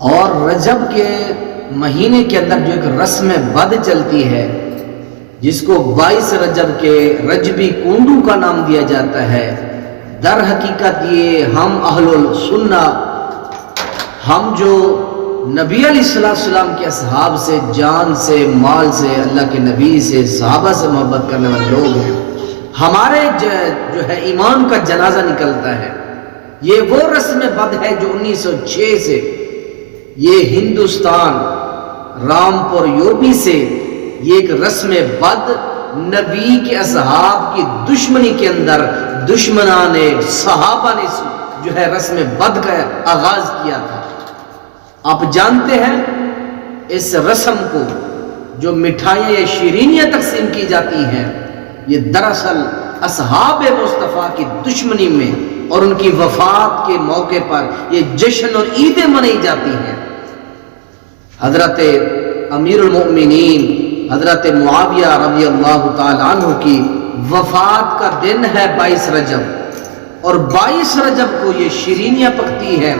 اور رجب کے مہینے کے اندر جو ایک رسم بد چلتی ہے جس کو 22 رجب کے رجبی کنڈو کا نام دیا جاتا ہے، در حقیقت یہ ہم اہل السنہ، ہم جو نبی علیہ السلام کے اصحاب سے، جان سے، مال سے، اللہ کے نبی سے، صحابہ سے محبت کرنے والے لوگ ہیں، ہمارے جو ہے ایمان کا جنازہ نکلتا ہے۔ یہ وہ رسم بد ہے جو 1906 سے یہ ہندوستان رامپور یوپی سے یہ ایک رسم بد نبی کے اصحاب کی دشمنی کے اندر دشمنان صحابہ نے جو ہے رسم بد کا آغاز کیا تھا۔ آپ جانتے ہیں اس رسم کو جو مٹھائیاں یا شیرینیاں تقسیم کی جاتی ہیں، یہ دراصل اصحاب مصطفیٰ کی دشمنی میں اور ان کی وفات کے موقع پر یہ جشن اور عیدیں منائی جاتی ہیں۔ حضرت امیر المؤمنین حضرت معاویہ رضی اللہ تعالی عنہ کی وفات کا دن ہے 22 رجب، اور 22 رجب کو یہ شیرینیاں پکتی ہیں،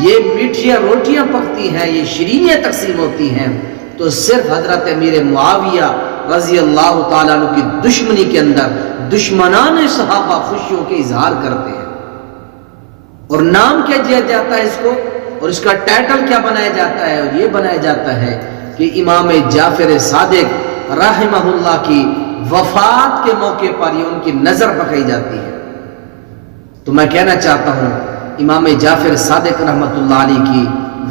یہ میٹھیاں روٹیاں پکتی ہیں، یہ شیرینیاں تقسیم ہوتی ہیں، تو صرف حضرت امیر معاویہ رضی اللہ تعالیٰ عنہ کی دشمنی کے اندر دشمنان صحابہ خوشیوں کے اظہار کرتے ہیں۔ اور نام کیا دیا جاتا ہے اس کو، اور اس کا ٹائٹل کیا بنایا جاتا ہے؟ اور یہ بنایا جاتا ہے کہ امام جعفر صادق رحمہ اللہ کی وفات کے موقع پر یہ ان کی نظر پکائی جاتی ہے۔ تو میں کہنا چاہتا ہوں امام جعفر صادق رحمۃ اللہ علیہ کی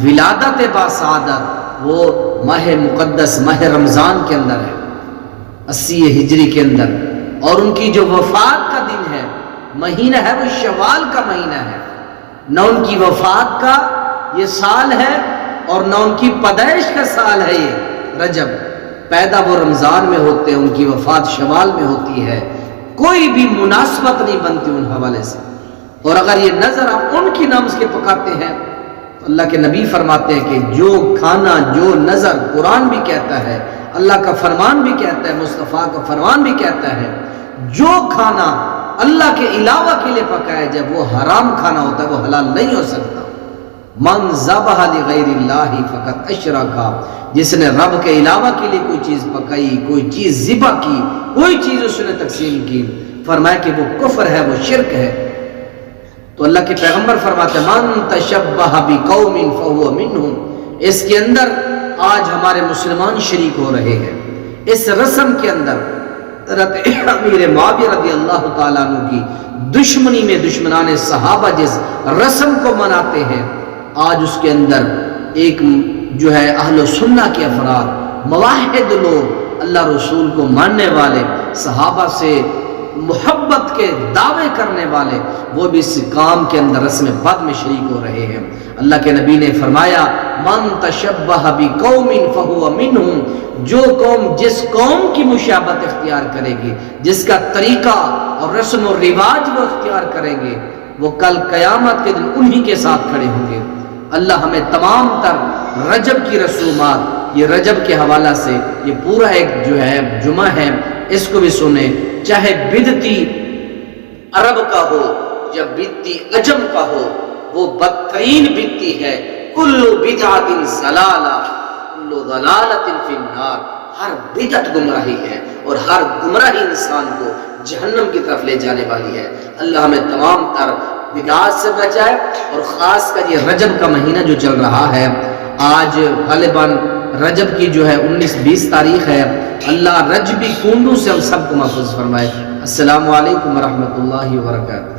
ولادت باسعادت وہ ماہ مقدس ماہ رمضان کے اندر ہے، 80 ہجری کے اندر، اور ان کی جو وفات کا دن ہے، مہینہ ہے، وہ شوال کا مہینہ ہے۔ نہ ان کی وفات کا یہ سال ہے اور نہ ان کی پیدائش کا سال ہے یہ رجب۔ پیدا وہ رمضان میں ہوتے ہیں، ان کی وفات شوال میں ہوتی ہے، کوئی بھی مناسبت نہیں بنتی ان حوالے سے۔ اور اگر یہ نظر آپ ان کی نام کے پکاتے ہیں تو اللہ کے نبی فرماتے ہیں کہ جو کھانا، جو نظر، قرآن بھی کہتا ہے، اللہ کا فرمان بھی کہتا ہے، مصطفیٰ کا فرمان بھی کہتا ہے، جو کھانا اللہ کے علاوہ کے لیے پکایا جب وہ حرام کھانا ہوتا ہے، وہ حلال نہیں ہو سکتا۔ من ذبح لغیر اللہ فقط اشرکا، جس نے رب کے علاوہ کے لیے کوئی چیز پکائی، کوئی چیز ذبح کی، کوئی چیز اس نے تقسیم کی، فرمایا کہ وہ کفر ہے، وہ شرک ہے۔ تو اللہ کے پیغمبر فرماتے ہیں من تشبہ بقوم فہو منہم، اس کے اندر آج ہمارے مسلمان شریک ہو رہے ہیں۔ اس رسم کے اندر حضرت امیر معاویہ رضی اللہ تعالیٰ عنہ کی دشمنی میں دشمنان صحابہ جس رسم کو مناتے ہیں، آج اس کے اندر ایک جو ہے اہل سنہ کے افراد، موحد لوگ، اللہ رسول کو ماننے والے، صحابہ سے محبت کے دعوے کرنے والے، وہ بھی اس کام کے اندر رسم بد میں شریک ہو رہے ہیں۔ اللہ کے نبی نے فرمایا من تشبہ بقوم فہو منہم، جو قوم جس قوم کی مشابہت اختیار کرے گی، جس کا طریقہ اور رسم و رواج وہ اختیار کریں گے، وہ کل قیامت کے دن انہی کے ساتھ کھڑے ہوں گے۔ اللہ ہمیں تمام تر رجب کی رسومات، یہ رجب کے حوالہ سے یہ پورا ایک جو ہے جمعہ ہے، اس کو بھی سنیں، چاہے بدعتی عرب کا ہو یا بدعتی عجم کا ہو، وہ بدترین بدعتی ہے۔ کل بدعت ضلالہ کل ضلالۃ فی النار، ہر بدعت گمراہی ہے اور ہر گمراہی انسان کو جہنم کی طرف لے جانے والی ہے۔ اللہ ہمیں تمام تر بدعات سے بچائے، اور خاص کر یہ رجب کا مہینہ جو چل رہا ہے، آج غالباً رجب کی جو ہے 19-20 تاریخ ہے، اللہ رجبی کنڈو سے ہم سب کو محفوظ فرمائے۔ السلام علیکم ورحمۃ اللہ وبرکاتہ۔